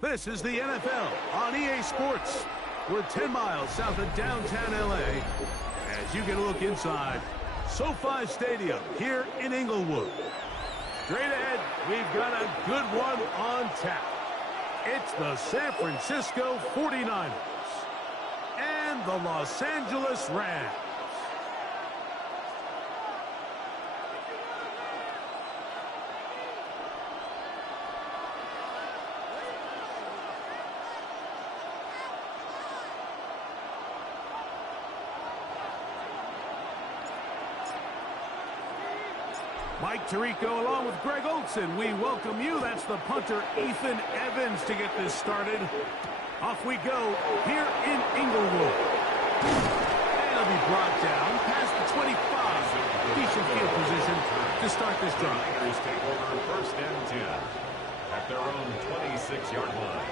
This is the NFL on EA Sports. We're 10 miles south of downtown LA as you get a look inside SoFi Stadium here in Inglewood. Straight ahead, we've got a good one on tap. It's the San Francisco 49ers and the Los Angeles Rams. Mike Tirico along with Greg Olson. We welcome you. That's the punter, Ethan Evans, to get this started. Off we go here in Inglewood. And it'll be brought down past the 25. Decent field position to start this drive. Niners take over first and 10 at their own 26-yard line.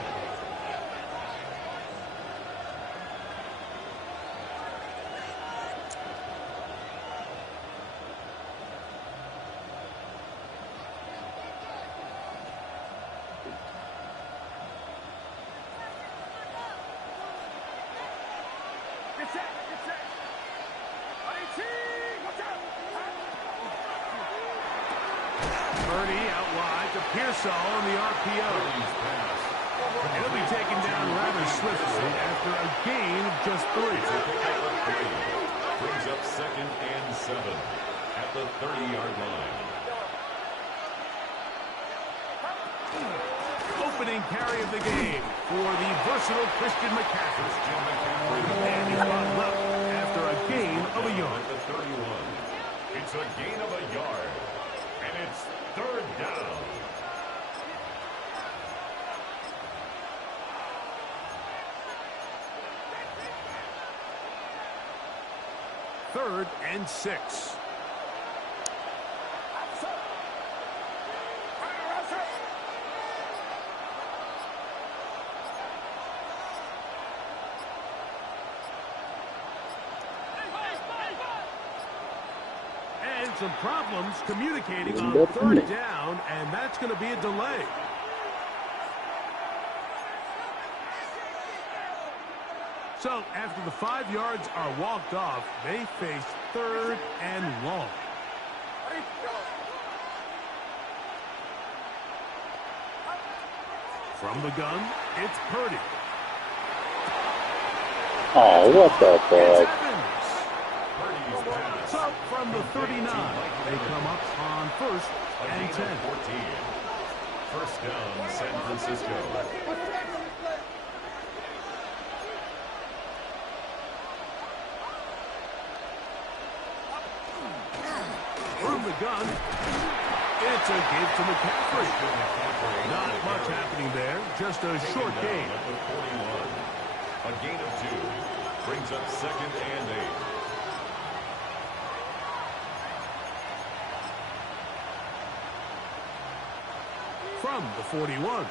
Pearsall on the RPO. He'll be taken down rather swiftly after a gain of just 3. Brings up 2nd and 7 at the 30-yard line. Opening carry of the game for the versatile Christian McCaffrey. And he's brought left after a gain of a yard. At the 31. It's a gain of a yard. And it's 3rd down. Third and 6. And some problems communicating on 3rd down, and that's going to be a delay. So, after the 5 yards are walked off, they face 3rd and long. From the gun, it's Purdy. Oh, what the fuck? So, from the 39, they come up on 1st and 10. 14. First down, San Francisco. Gun. It's a give to McCaffrey. Not much happening there. Just a short gain. A gain of 2. Brings up 2nd and 8. From the 41.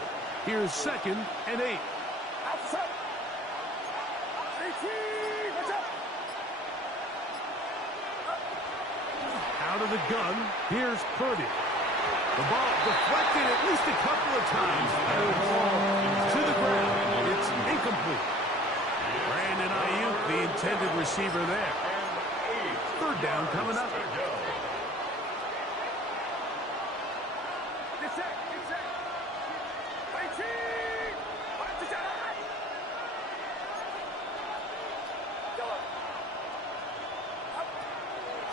Here's 2nd and 8. Out of the gun, here's Purdy. The ball deflected at least a couple of times. To the ground. It's incomplete. Brandon Ayuk, the intended receiver there. 3rd down coming up.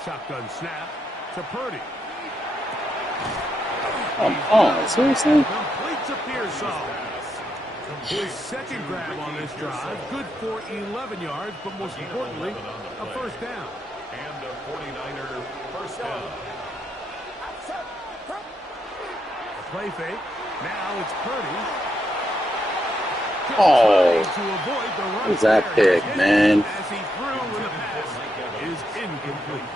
Shotgun snap to Purdy. Come on, seriously? Complete to Pearsall. His 2nd grab on this drive, good for 11 yards, but most importantly, a 1st down. And a 49er first down. A play fake. Now it's Purdy. Oh, To avoid the run. what was that pick, man? As he threw when the pass is incomplete.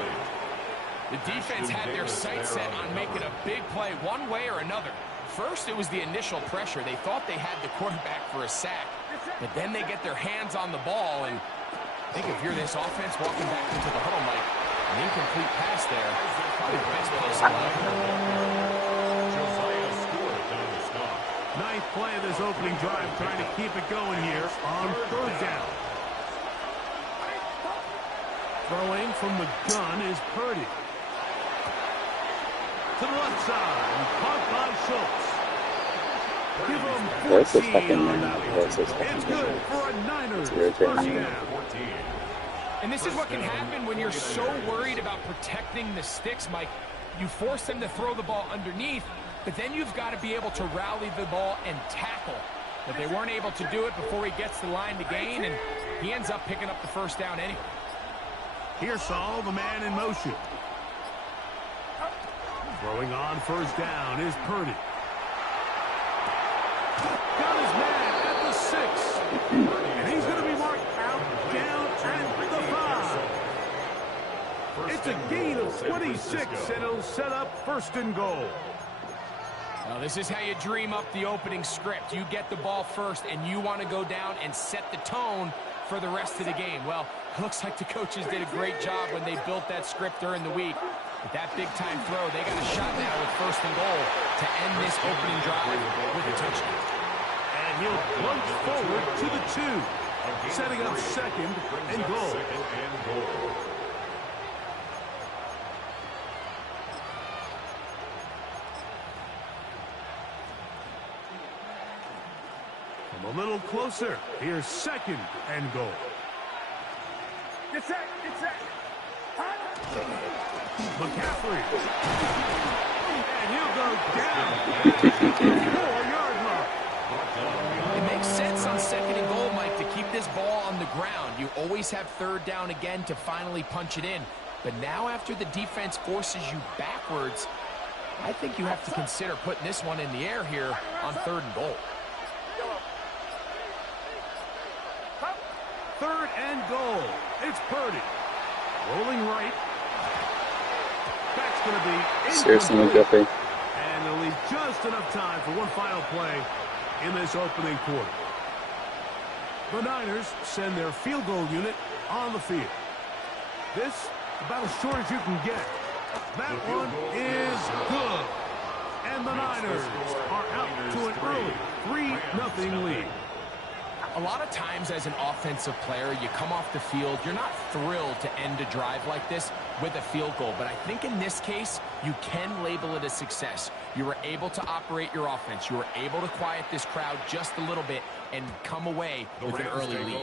The defense had their sights set on making a big play one way or another. First, it was the initial pressure. They thought they had the quarterback for a sack. But then they get their hands on the ball, and I think if you're this offense walking back into the huddle, Mike, an incomplete pass there, probably the best possible outcome. Ninth play of this opening drive, trying to keep it going here on third down. Throwing from the gun is Purdy. To the left side, caught by Schultz. Give him 14 on that one. It's good for a Niners first down. And this is what can happen when you're so worried about protecting the sticks, Mike. You force them to throw the ball underneath, but then you've got to be able to rally the ball and tackle. But they weren't able to do it before he gets the line to gain, and he ends up picking up the first down anyway. Here's Saul, the man in motion. Throwing on first down is Purdy. Got his man at the 6. And he's going to be marked out, down at the 5. It's a gain of 26, and it'll set up first and goal. Well, this is how you dream up the opening script. You get the ball first, and you want to go down and set the tone for the rest of the game. Well, looks like the coaches did a great job when they built that script during the week. With that big-time throw, they got a shot now with first and goal to end this opening drive with a touchdown. And he'll plunge forward to the 2, setting up second and goal. Come a little closer. Here's second and goal. Get set, get set. McCaffrey. And he'll go down at the 4-yard line. It makes sense on second and goal, Mike, to keep this ball on the ground. You always have third down again to finally punch it in. But now after the defense forces you backwards, I think you have to consider putting this one in the air here on third and goal. Third and goal. It's Purdy. Rolling right. That's going to be Seriously, incomplete. McGuffey. And they'll leave just enough time for one final play in this opening quarter. The Niners send their field goal unit on the field. This, about as short as you can get. That one is good. And the Niners are out to an early 3-0 lead. A lot of times as an offensive player, you come off the field, you're not thrilled to end a drive like this with a field goal. But I think in this case, you can label it a success. You were able to operate your offense. You were able to quiet this crowd just a little bit and come away with an early lead.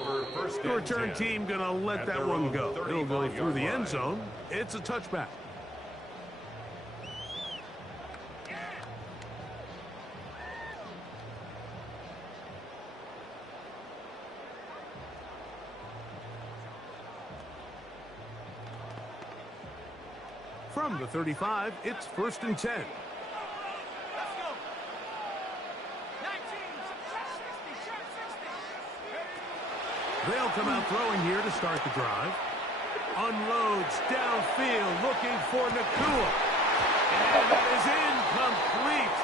The return team going to let that one go. It'll go through the end zone. It's a touchback. From the 35, it's first and 10. They'll come out throwing here to start the drive. Unloads downfield looking for Nakua. And that is incomplete.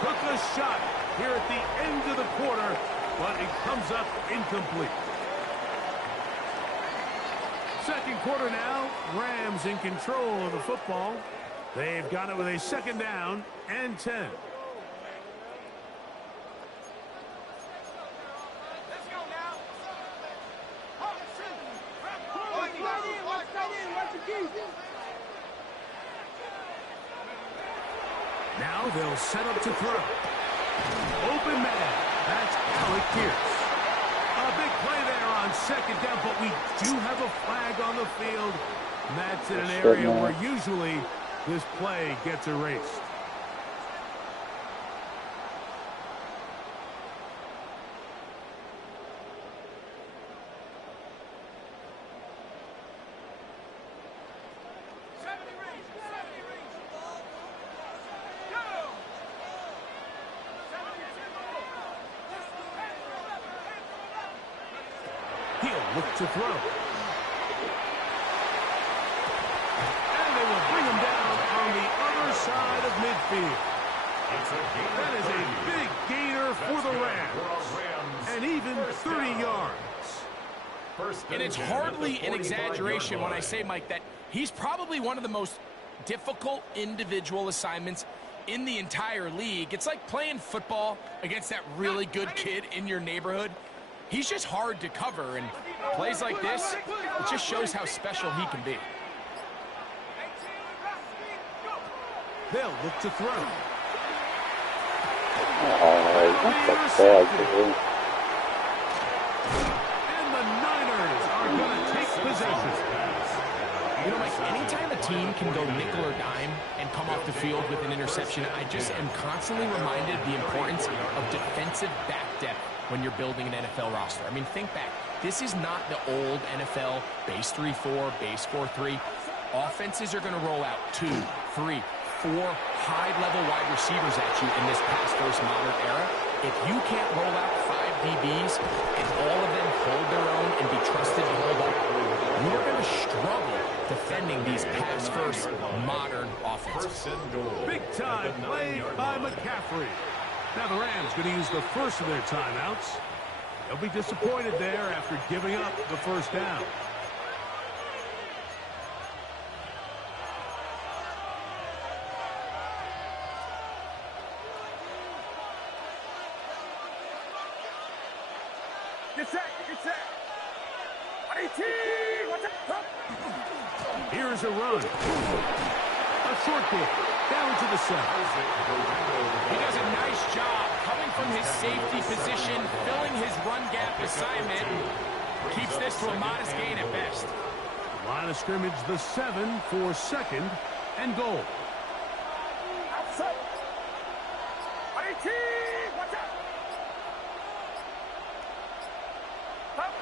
Took a shot here at the end of the quarter, but it comes up incomplete. Second quarter now, Rams in control of the football. They've got it with a second down and 10. Let's go now. Now they'll set up to throw. Open man. That's Alec Pierce. A big play there on second down, but we do have a flag on the field. And that's in an area where usually this play gets erased. He'll look to throw. And they will bring him down on the other side of midfield. That is a big gainer for the Rams. And even 30 yards. And it's hardly an exaggeration when I say, Mike, that he's probably one of the most difficult individual assignments in the entire league. It's like playing football against that really good kid in your neighborhood. He's just hard to cover, and plays like this, it just shows how special he can be. They'll look to throw. Oh, what the fuck, dude? And the Niners are going to take possession. You know, Mike, anytime a team can go nickel or dime and come off the field with an interception, I just am constantly reminded of the importance of defensive back depth when you're building an NFL roster. I mean, think back. This is not the old NFL base 3-4, base 4-3. Offenses are going to roll out 2, 3, 4 high-level wide receivers at you in this pass-first modern era. If you can't roll out 5 DBs and all of them hold their own and be trusted to hold up, you're going to struggle defending these pass-first modern offenses. Big time play by McCaffrey. Now the Rams going to use the first of their timeouts. They'll be disappointed there after giving up the first down. Get set, get set. 18, watch out. Here's a run. A short kick down to the center. He does a nice job coming from his safety position, filling his run gap assignment. Keeps this to a modest gain at best. Line of scrimmage, the 7 for second and goal. Outside. 18, watch out.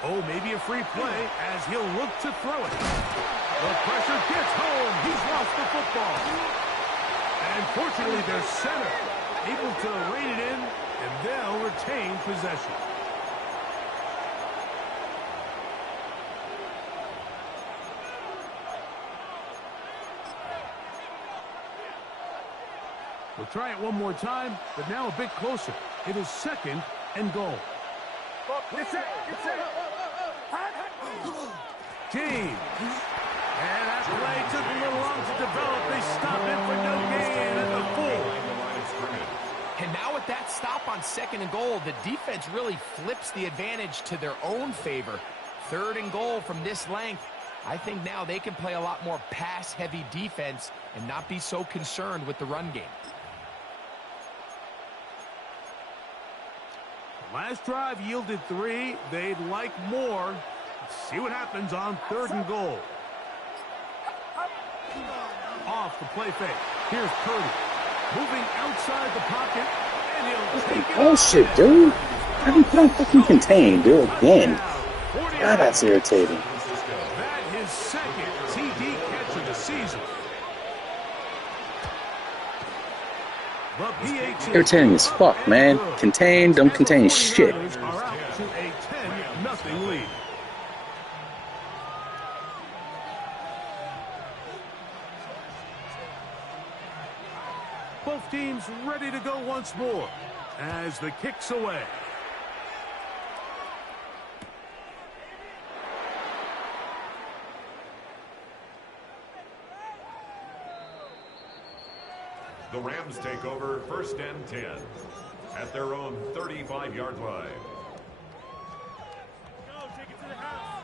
Oh, maybe a free play as he'll look to throw it. The pressure gets home. He's lost the football. And fortunately, their center able to rein it in, and they'll retain possession. We'll try it one more time, but now a bit closer. It is second and goal. Get set, get set. James. And that play took a little long to develop. They stopped it for no gain at the 4. And now with that stop on second and goal, the defense really flips the advantage to their own favor. Third and goal from this length. I think now they can play a lot more pass-heavy defense and not be so concerned with the run game. Last drive yielded 3. They'd like more. Let's see what happens on third and goal. Off the play fake. Here's Purdy. Moving outside the pocket. And he'll take it. Oh shit, dude. How do you put on fucking contain, dude, again? God, that's irritating. That his second TD catch of the season. The PAT Irritating as fuck, man. Contain, don't contain shit. are out to a 10-0 lead. Both teams ready to go once more as the kick's away. The Rams take over first and 10 at their own 35-yard line. Go, take it to the house.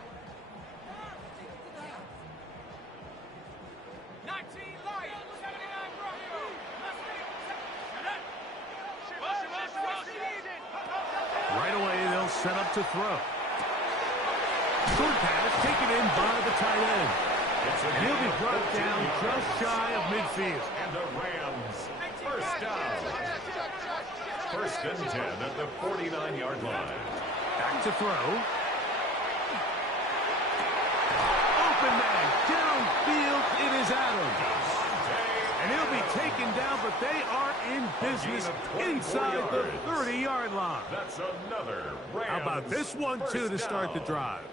19 Lions, 79 Broncos. Right away, they'll set up to throw. Short pass taken in by the tight end. And he'll be brought down just shy of midfield. And the Rams, first down. First and 10 at the 49-yard line. Back to throw. Open man, downfield, it is Adams. And he'll be taken down, but they are in business inside the 30-yard line. That's another Rams. How about this one, too, to start the drive?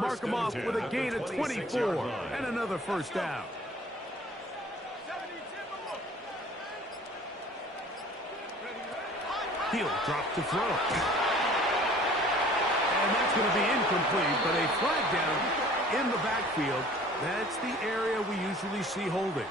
Mark him off with a gain of 24 and another first down. He'll drop to throw. And that's going to be incomplete, but a flag down in the backfield. That's the area we usually see holding.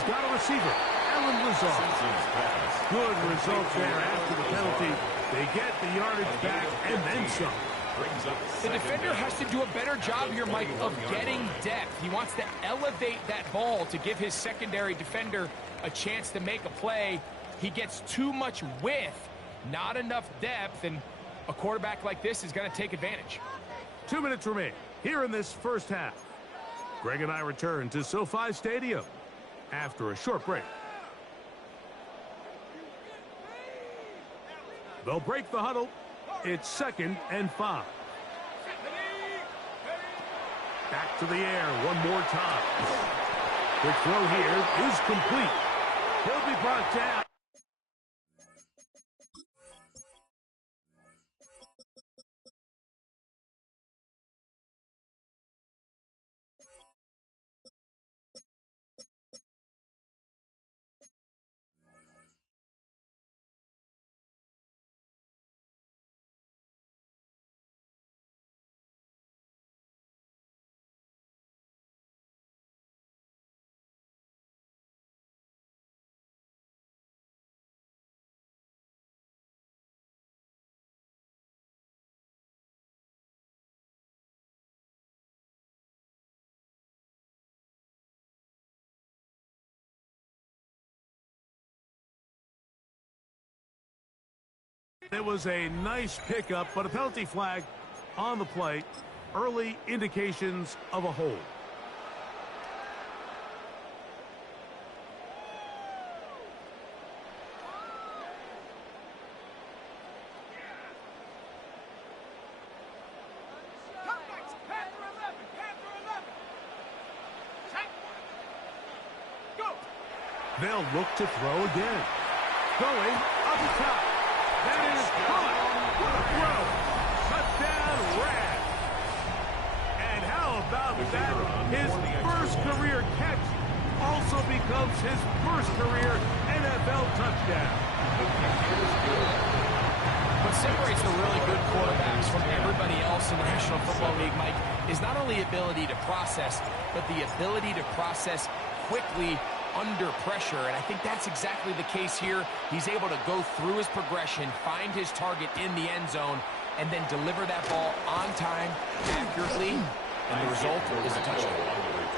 He's got a receiver, Alan Lazard. Good result there after the penalty. They get the yardage back and then some. The defender has to do a better job here, Mike, of getting depth. He wants to elevate that ball to give his secondary defender a chance to make a play. He gets too much width, not enough depth, and a quarterback like this is going to take advantage. 2 minutes remain here in this first half. Greg and I return to SoFi Stadium after a short break. They'll break the huddle. It's 2nd and 5. Back to the air one more time. Quick throw here is complete. He'll be brought down. It was a nice pickup, but a penalty flag on the play. Early indications of a hold. They'll look to throw again. Going up the top. That is caught. What a throw. Touchdown, Rams. And how about that? His first career catch also becomes his first career NFL touchdown. What separates the really good quarterbacks from everybody else in the National Football League, Mike, is not only ability to process, but the ability to process quickly under pressure, and I think that's exactly the case here. He's able to go through his progression, find his target in the end zone, and then deliver that ball on time, accurately, and the result is a touchdown.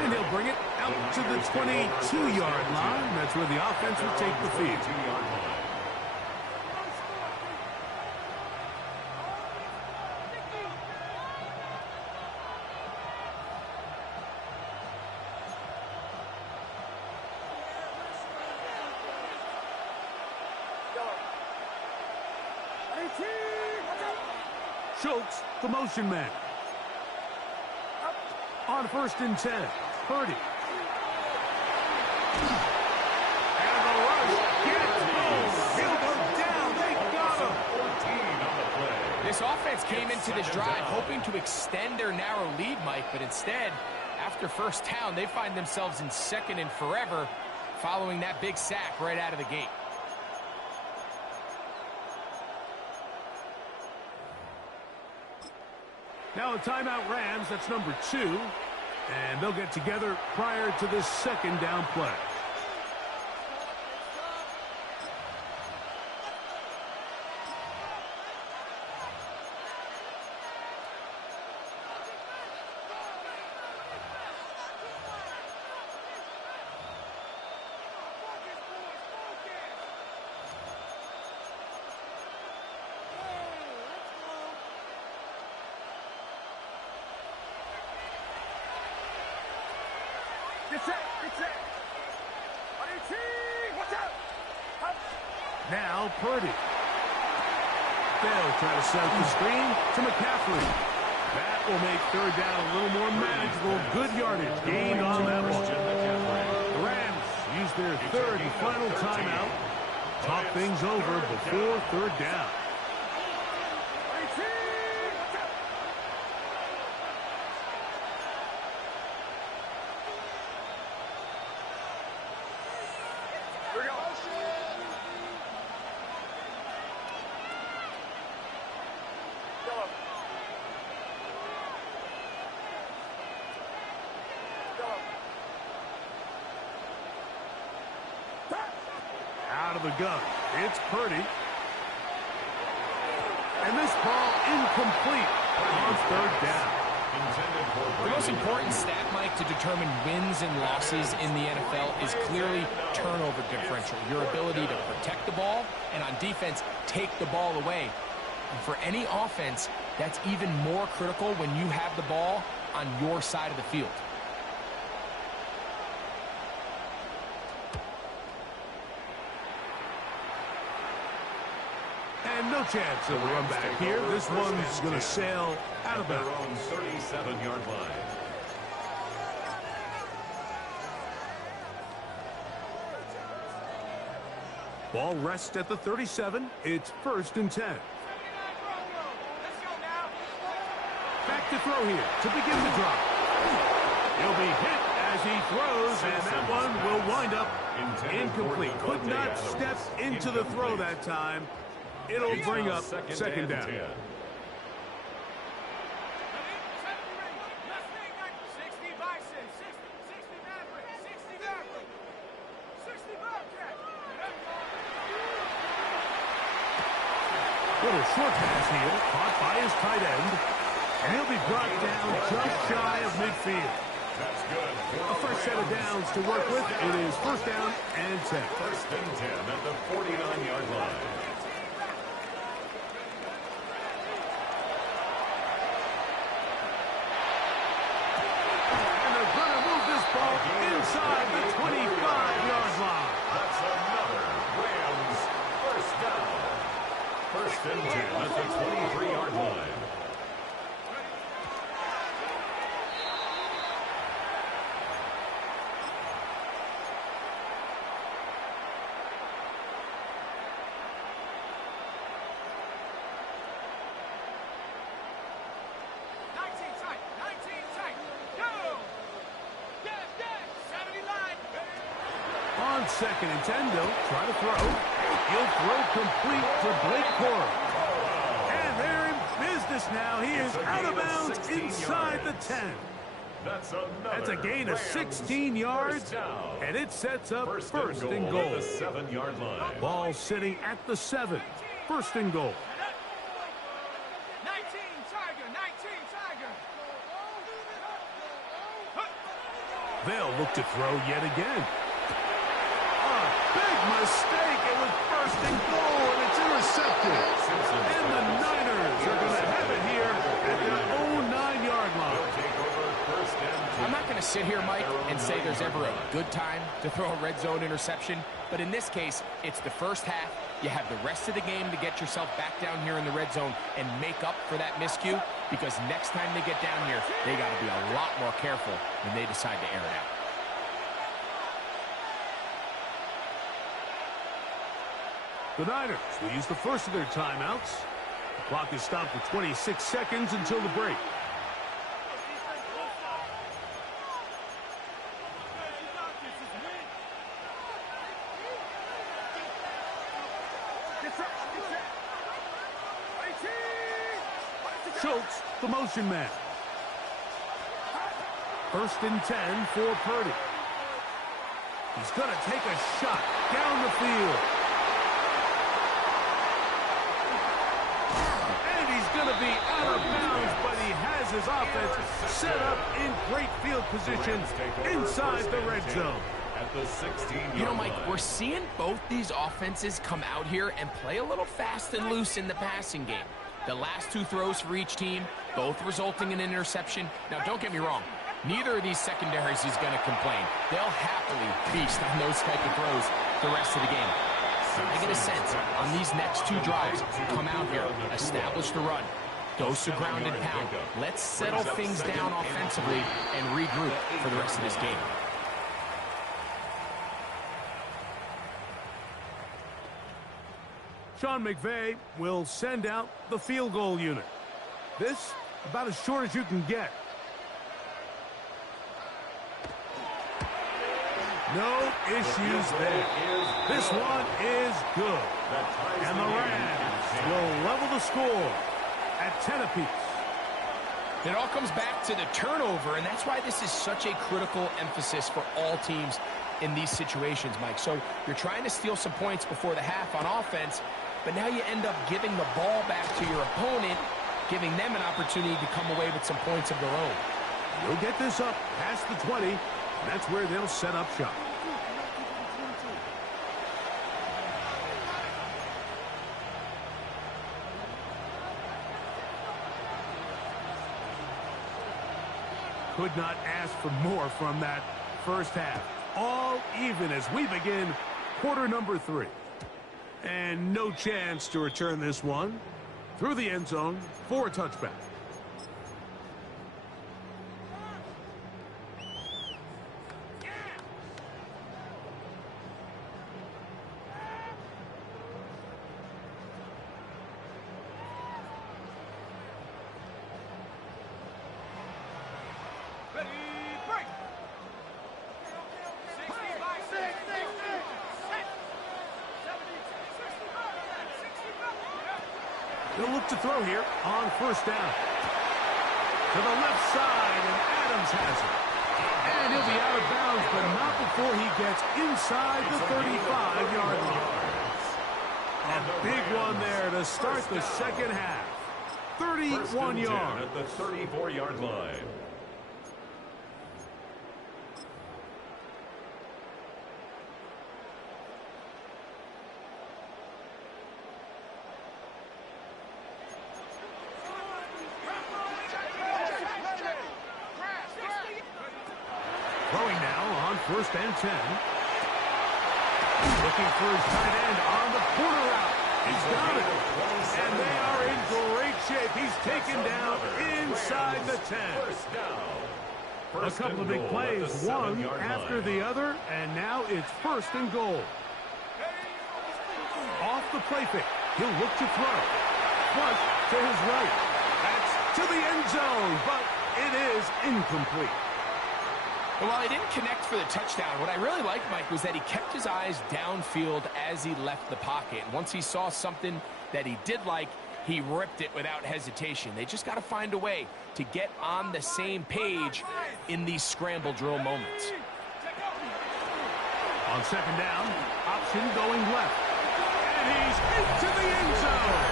And he'll bring it out to the 22-yard line. That's where the offense will take the field. Schultz, the motion man. On 1st and 10, Purdy. And the rush gets home. He'll go down. They got him. 14 on the play. This offense came into this drive hoping to extend their narrow lead, Mike, but instead, after first down, they find themselves in 2nd and forever following that big sack right out of the gate. Now a timeout Rams, that's number 2. And they'll get together prior to this 2nd down play. Now Purdy. They'll try to set up the screen to McCaffrey. That will make 3rd down a little more manageable. Good yardage gained on that one. The Rams use their 3rd and final timeout. Talk things over before 3rd down. of the gun. It's Purdy. And this ball incomplete on third down. The most important stat, Mike, to determine wins and losses in the NFL is clearly turnover differential, your ability to protect the ball, and on defense, take the ball away. And for any offense, that's even more critical when you have the ball on your side of the field. And no chance of a run back here. This one's going to sail out of bounds. Their own 37-yard line. Ball rests at the 37. It's 1st and 10. Back to throw here to begin the drop. He'll be hit as he throws, and that one will wind up incomplete. Could not step into the throw that time. It'll bring up second down. Little short pass here, caught by his tight end, and he'll be brought down just shy of midfield. That's good. A first set of downs to work with. It is 1st down and 10. 1st and 10 at the 49-yard line. And they're going to move this ball inside the 25-yard line. That's another Rams 1st down. 1st and 10 at the 23-yard line. On 2nd and 10, they'll try to throw. He'll throw complete to Blake Corum. And they're in business now. He is out of bounds inside the 10. That's a gain of 16 yards, and it sets up 1st and goal. The 7-yard line. Ball sitting at the 7. 1st and goal. 19 Tiger, 19 Tiger. They'll look to throw yet again. Big mistake. It was 1st and goal, and it's intercepted. And the Niners are going to have it here at their own 9-yard line. I'm not going to sit here, Mike, and say there's ever a good time to throw a red zone interception, but in this case, it's the first half. You have the rest of the game to get yourself back down here in the red zone and make up for that miscue, because next time they get down here, they got to be a lot more careful when they decide to air it out. The Niners will use the first of their timeouts. The clock is stopped for 26 seconds until the break. Schultz, the motion man. 1st and 10 for Purdy. He's going to take a shot down the field. And he's going to be out of bounds, but he has his offense set up in great field position inside the red zone. At the 16-yard You know, Mike, line. we're seeing both these offenses come out here and play a little fast and loose in the passing game. The last 2 throws for each team, both resulting in an interception. Now, don't get me wrong. Neither of these secondaries is going to complain. They'll happily feast on those type of throws the rest of the game. I get a sense on these next 2 drives, come out here, establish the run, dose the ground and pound. Let's settle things down offensively and regroup for the rest of this game. Sean McVay will send out the field goal unit. This, about as short as you can get. No issues there. This one is good. And the Rams will level the score at 10 apiece. It all comes back to the turnover, and that's why this is such a critical emphasis for all teams. in these situations, Mike. So you're trying to steal some points before the half on offense, but now you end up giving the ball back to your opponent, giving them an opportunity to come away with some points of their own. You'll get this up past the 20, and that's where they'll set up shop. Could not ask for more from that first half. All even as we begin quarter number 3. And no chance to return this one through the end zone for a touchback. They'll look to throw here on first down. To the left side, and Adams has it. And he'll be out of bounds, but not before he gets inside the 35-yard line. A big one there to start the second half. 31 yards. At the 34-yard line. Throwing now on first and 10. Looking for his tight end on the corner route. He's got it. And they are in great shape. He's taken down inside the 10. A couple of big plays, one after the other, and now it's first and goal. Off the play fake. He'll look to throw. Flush to his right. That's to the end zone, but it is incomplete. Well, while he didn't connect for the touchdown, what I really liked, Mike, was that he kept his eyes downfield as he left the pocket. And once he saw something that he did like, he ripped it without hesitation. They just got to find a way to get on the same page in these scramble drill moments. On second down, option going left. And he's into the end zone.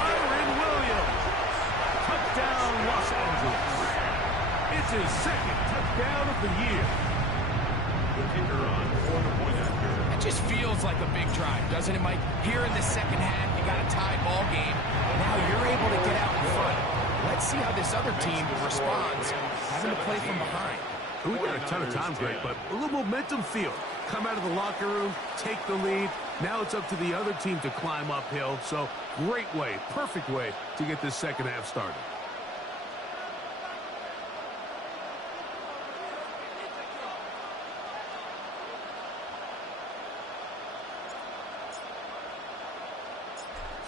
Kyron Williams. Touchdown, Los Angeles. It's his second touchdown of the year. The kicker on for the point after. It just feels like a big drive, doesn't it, Mike? Here in the second half, you got a tie ball game. Now you're able to get out in front. Let's see how this other team responds, having to play from behind. We got a ton of time, Greg, but a little momentum feel. Come out of the locker room, take the lead. Now it's up to the other team to climb uphill. So great way, perfect way to get this second half started.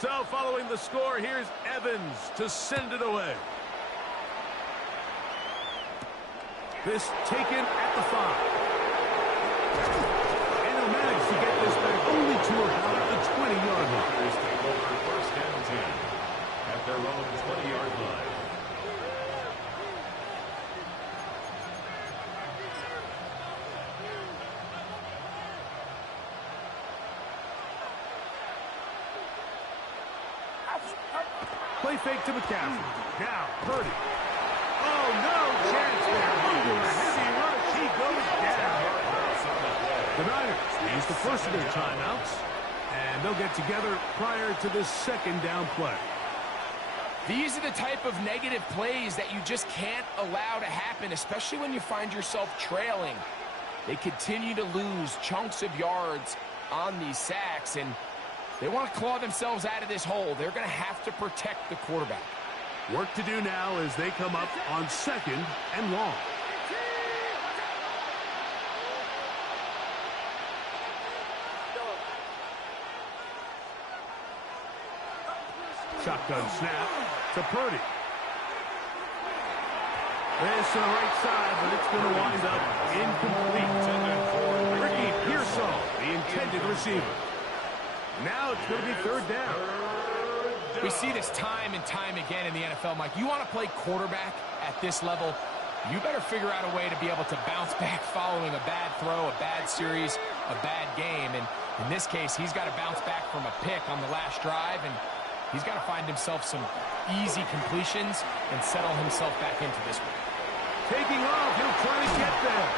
So following the score, here's Evans to send it away. This taken at the 5. And he'll manage to get this back only to about the 20-yard line. Here's take over first and 10 at their own 20-yard line. Play fake to McCaffrey. Now, Purdy. Oh, no chance there. Under a heavy rush, he goes down. The Niners use the first of their timeouts, and they'll get together prior to this second down play. These are the type of negative plays that you just can't allow to happen, especially when you find yourself trailing. They continue to lose chunks of yards on these sacks, and they want to claw themselves out of this hole. They're going to have to protect the quarterback. Work to do now as they come up on second and long. Shotgun snap to Purdy. This to the right side, but it's going to wind up incomplete. Ricky Pearsall, the intended receiver. Now it's going to be third down. We see this time and time again in the NFL, Mike. You want to play quarterback at this level, You better figure out a way to be able to bounce back following a bad throw, a bad series, a bad game. And in this case, he's got to bounce back from a pick on the last drive, and he's got to find himself some easy completions and settle himself back into this one. Taking off, he'll try to get there.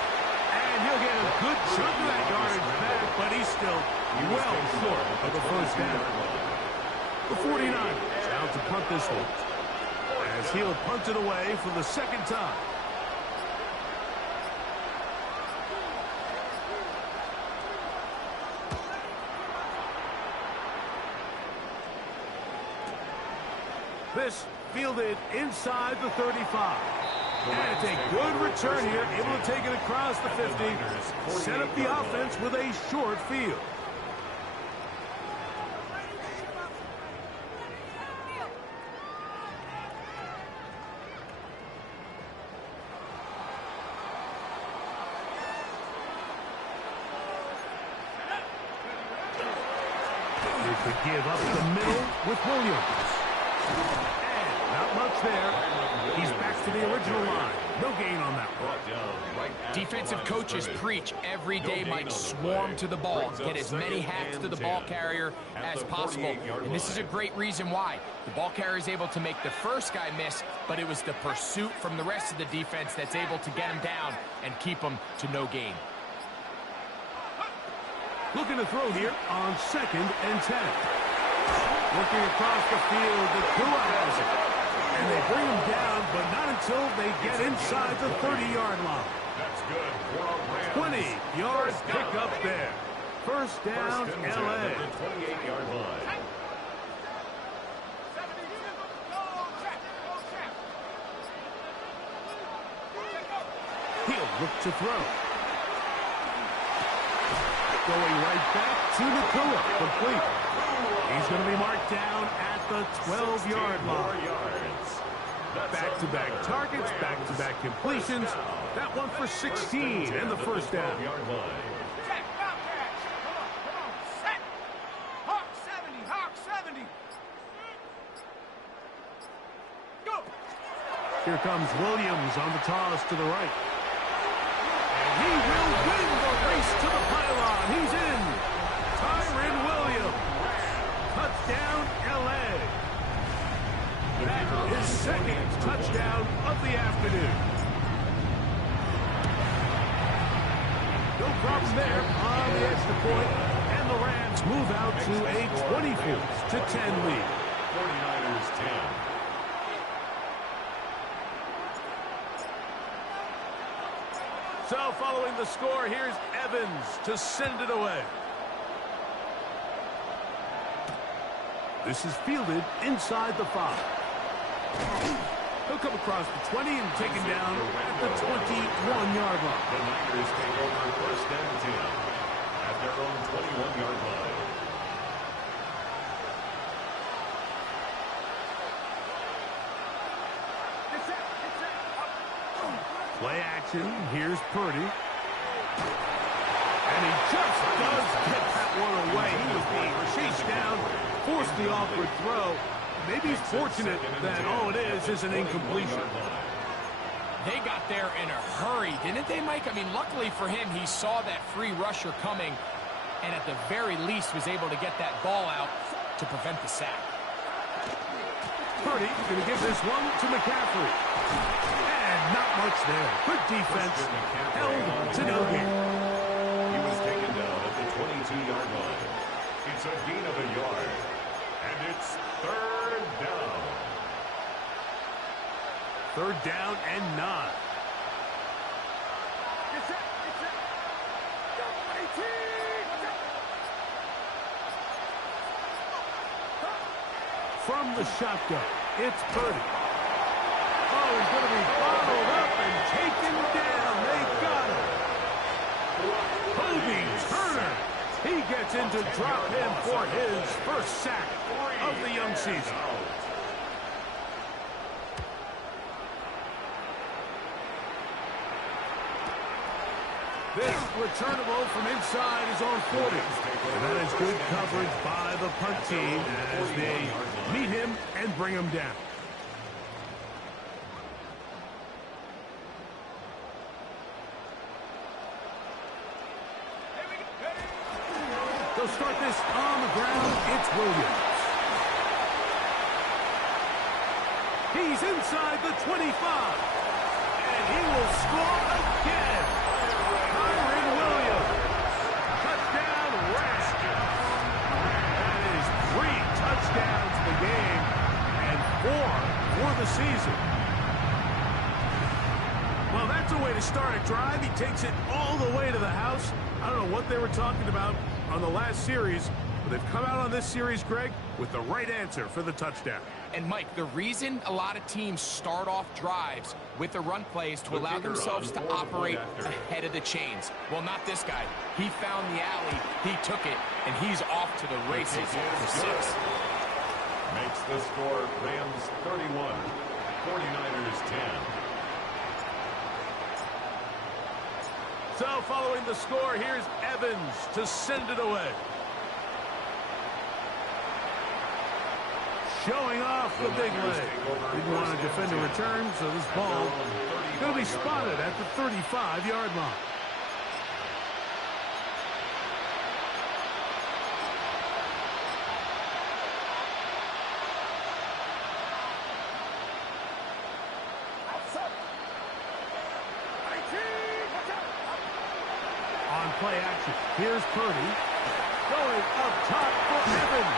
And he'll get a good chunk of that yardage back, but he's still well short of the first down. The 49ers out to punt this one, as he'll punt it away for the second time. This fielded inside the 35. And it's a good return here, able to take it across the 50, set up the offense with a short field. They could give up the middle with Williams. And not much there. He's back to the original line. No gain on that one. Defensive coaches preach every day, Mike, swarm to the ball. Get as many hacks to the ball carrier as possible. And this is a great reason why. The ball carrier is able to make the first guy miss, but it was the pursuit from the rest of the defense that's able to get him down and keep him to no gain. Looking to throw here on 2nd and 10. Looking across the field, the Tua has it. And they bring him down, but not until they get inside the 30-yard line. That's good for a Rams. 20-yard pickup there. First down, First and 10 L.A. at the 28-yard line. He'll look to throw. Going right back to the Tua, complete. He's going to be marked down at the 12-yard line. Back-to-back targets, back-to-back completions. That one for 16 and the first down. Check, Bobcats. Come on, set. Hawk 70, Hawk 70. Go. Here comes Williams on the toss to the right. And he will win the race to the pylon. He's in. Tyron Williams. Touchdown, L.A. That is second touchdown of the afternoon. No problem there on the extra point, and the Rams move out to a 24-10 lead. 49ers 10. So following the score, here's Evans to send it away. This is fielded inside the 5. He'll come across the 20 and taken down at the 21-yard line. The Niners take over first and 10 at their own 21-yard line. Play action. Here's Purdy. And he just does get that one away. He was being chased down, forced the awkward throw. Maybe he's fortunate that all it is an incompletion. They got there in a hurry, didn't they, Mike? I mean, luckily for him, he saw that free rusher coming and at the very least was able to get that ball out to prevent the sack. Purdy going to give this one to McCaffrey. And not much there. Good defense. Held to no gain. He was taken down at the 22-yard line. It's a gain of a yard. And it's third down. Third down and 9. From the shotgun, it's Purdy. Oh, he's going to be bottled up and taken down. They got him. Kobe Turner. He gets in to drop him for his first sack of the young season. This returnable from inside his own 40. And that is good coverage by the punt team as they meet him and bring him down. They'll start this on the ground. It's Williams. He's inside the 25. And he will score again. Kyron Williams. Touchdown, Redskins. That is 3 touchdowns in the game and 4 for the season. Well, that's a way to start a drive. He takes it all the way to the house. I don't know what they were talking about on the last series, but they've come out on this series, Greg, with the right answer for the touchdown. And, Mike, the reason a lot of teams start off drives with the run plays to allow themselves to operate ahead of the chains. Well, not this guy. He found the alley, he took it, and he's off to the races for 6. Makes the score Rams 31, 49ers 10. So following the score, here's Evans to send it away. Showing off the big leg. Didn't want to defend a return, so this ball going to be spotted at the 35-yard line. On play action, here's Purdy. Going up top for Evans.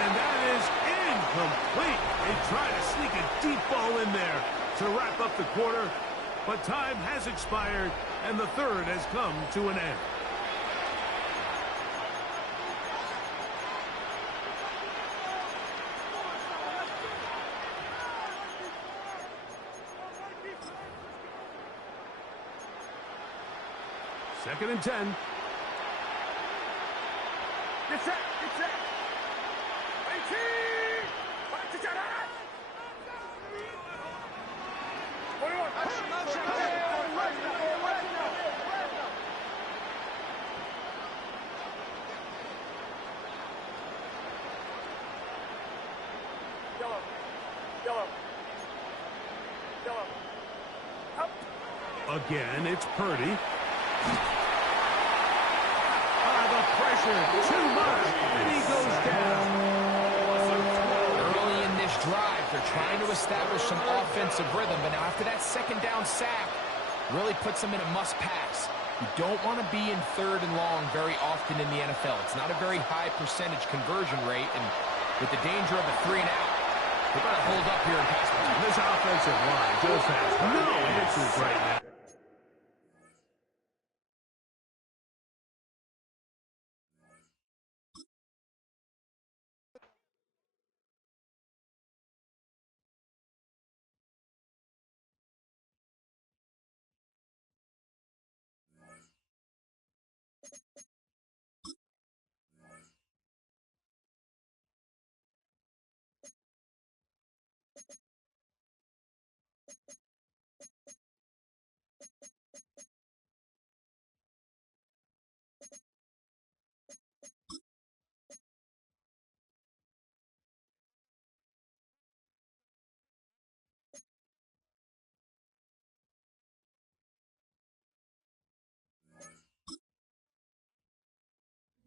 And that is incomplete. They try to sneak a deep ball in there to wrap up the quarter, but time has expired, and the third has come to an end. Second and 10. Get set, get set. 18! Again, it's Purdy. The pressure, too much, and he goes down. Early in this drive, they're trying to establish some offensive rhythm, but now after that second down sack, really puts them in a must-pass. You don't want to be in 3rd and long very often in the NFL. It's not a very high percentage conversion rate, and with the danger of a 3-and-out, they're going to hold up here in pass protection. This offensive line just has no answers right now.